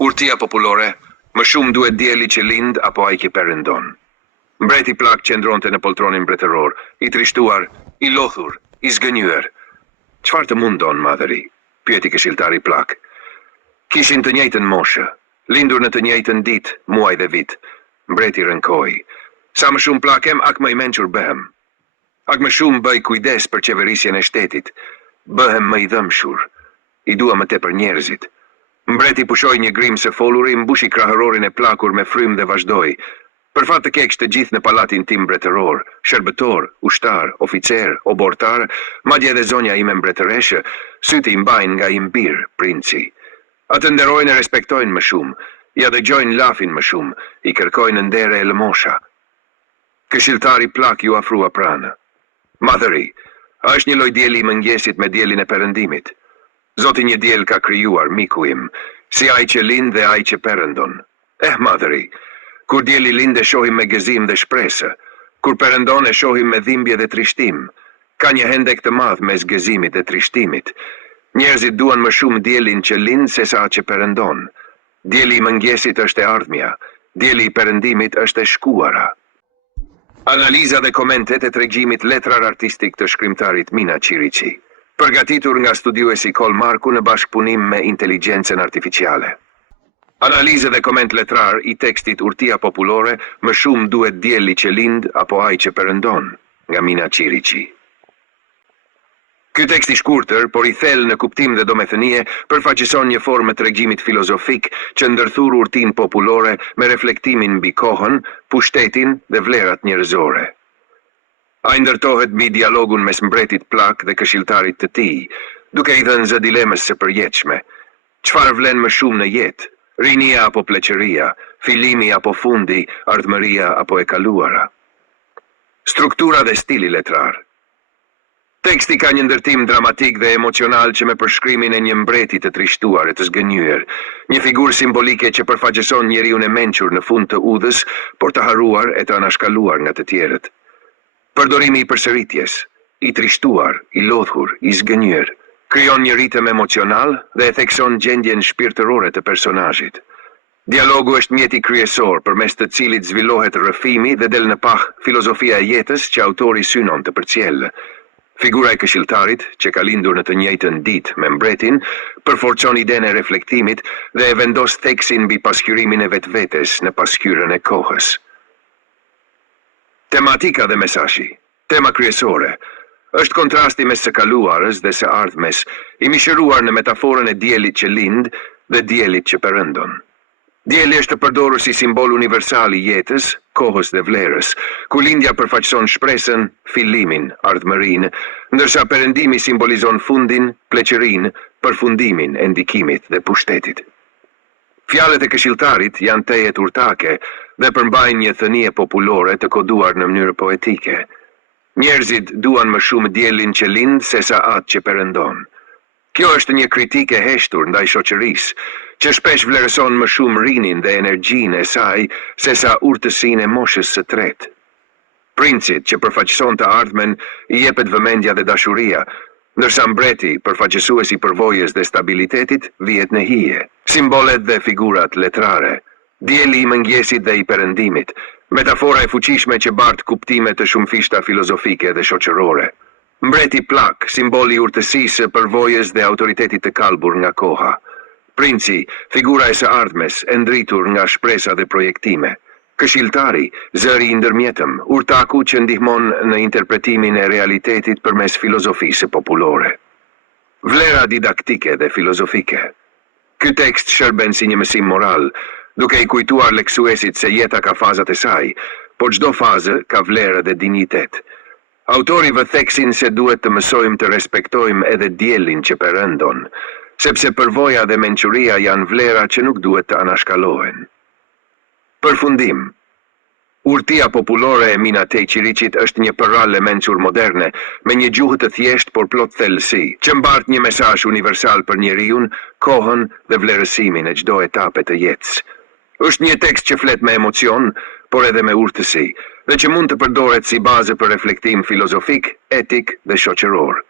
Urtia popullore, më shumë duhet dielli që lind apo ai që perëndon. Mbreti Plak qëndronte në poltronin mbretëror, i trishtuar, i lodhur, i zgënjur. Çfarë të mundon, madhëri? Pyeti këshilltari Plak. Kishin të njëjtën moshë, lindur në të njëjtën ditë, muaj dhe vit. Mbreti rënkoi. Sa më shumë plakem, aq më i mençur bëhem. Aq më shumë bëj kujdes për qeverisjen e shtetit. Bëhem më i dëmshur. I dua më tepër njerëzit. Mbreti pushoi një grimë së foluri, mbushi krahërorin e Plakur me frymë dhe vazhdoi. Për fat të keq të gjithë në pallatin tim mbretëror, shërbëtor, ushtar, oficer, obortar, madje edhe zonja ime mbretëreshe, syti i mbajnë nga i mbir, princi. Atë nderojnë e respektojnë më shumë, ja dëgjojnë lafin më shumë, i kërkojnë ndere e lëmosha. Këshilltari Plak ju afrua pranë. Madhëri, a është një lloj dielli i mëngjesit me diellin e perëndimit? Zoti një diell ka krijuar, miku im, si ai që lind dhe ai që perëndon. Madhëri, kur dielli lind e shohim me gëzim dhe shpresë, kur perëndon e shohim me dhimbje dhe trishtim. Ka një hendek të madh mes gëzimit dhe trishtimit. Njerëzit duan më shumë diellin që lind sesa atë që perëndon. Dielli i mëngjesit është e ardhmja, dielli i perëndimit është e shkuara. Analiza dhe komentet e tregjimit letrar artistik të shkrimtarit Mina Qiriqi, përgatitur nga studiuesi Kol Marku në bashkëpunim me inteligjencën artificiale. Analizë dhe koment letrar i tekstit Urtia popullore, më shumë duhet dielli që lind apo ai që perëndon, nga Mina Qiriqi. Ky tekst i shkurtër, por i thellë në kuptim dhe domethënie, përfaqëson një formë tregjimit filozofik që ndërthur urtin popullore me reflektimin mbi kohën, pushtetin dhe vlerat njerëzore. Ai ndërtohet mbi dialogun mes mbretit Plak dhe këshilltarit të tij, duke i dhënë zë dilemës së përjetshme. Çfarë vlen më shumë në jetë? Rinia apo pleqëria, fillimi apo fundi, ardhmëria apo e kaluara? Struktura dhe stili letrar. Teksti ka një ndërtim dramatik dhe emocional që me përshkrimin e një mbreti të trishtuar e të zgënjur, një figurë simbolike që përfaqëson njeriun e mençur në fund të udhës, por të harruar e të anashkaluar nga të tjerët. Përdorimi i përsëritjes, i trishtuar, i lodhur, i zgënjur, krijon një ritëm emocional dhe e thekson gjendjen shpirtërore të personazhit. Dialogu është mjeti kryesor përmes të cilit zhvillohet rrëfimi dhe del në pah filozofia e jetës që autori synon të përcjellë. Figura e këshilltarit, që ka lindur në të njëjtën ditë me mbretin, përforcon idenë e reflektimit dhe e vendos theksin mbi pasqyrimin e vetvetes në pasqyrën e kohës. Tematika dhe mesazhi. Tema kryesore është kontrasti mes së kaluarës dhe së ardhmes, i mishëruar në metaforën e diellit që lind dhe diellit që perëndon. Dielli është përdorur si simbol universal i jetës, kohës dhe vlerës, ku lindja përfaqëson shpresën, fillimin, ardhmërinë, ndërsa perëndimi simbolizon fundin, pleqërinë, përfundimin e ndikimit dhe pushtetit. Fjalët e këshilltarit janë tejet urtake dhe përmbajnë një thënie popullore të koduar në mënyrë poetike. Njerëzit duan më shumë diellin që lind sesa atë që perëndon. Kjo është një kritikë e heshtur ndaj shoqërisë, që shpesh vlerëson më shumë rinin dhe energjinë e saj sesa urtësinë e moshës së tretë. Princit që përfaqëson të ardhmen i jepet vëmendja dhe dashuria, ndërsa mbreti, përfaqësuesi i përvojës dhe stabilitetit, vihet në hije. Simbolet dhe figurat letrare, dielli i mëngjesit dhe i perëndimit, metafora e fuqishme që bart kuptime të shumëfishta filozofike dhe shoqërore. Mbreti Plak, simboli i urtësisë, përvojës dhe autoritetit të kalbur nga koha. Princi, figura e së ardhmes, e ndritur nga shpresa dhe projektime. Këshilltari, zëri i ndërmjetëm, urtaku që ndihmon në interpretimin e realitetit përmes filozofisë popullore. Vlera didaktike dhe filozofike. Ky tekst shërben si një mësim moral, duke i kujtuar leksuesit se jeta ka fazat e saj, por çdo fazë ka vlerë dhe dinjitet. Autori vë theksin se duhet të mësojmë të respektojmë edhe diellin që perëndon, sepse përvoja dhe mençuria janë vlera që nuk duhet të anashkalohen. Përfundim. Urtia popullore e Mina Qiriqit është një përrallë mençur moderne, me një gjuhë të thjeshtë por plot thellësi, që mbart një mesazh universal për njeriun, kohën dhe vlerësimin e çdo etape të jetës. Është një tekst që flet me emocion, por edhe me urtësi, dhe që mund të përdoret si bazë për reflektim filozofik, etik dhe shoqëror.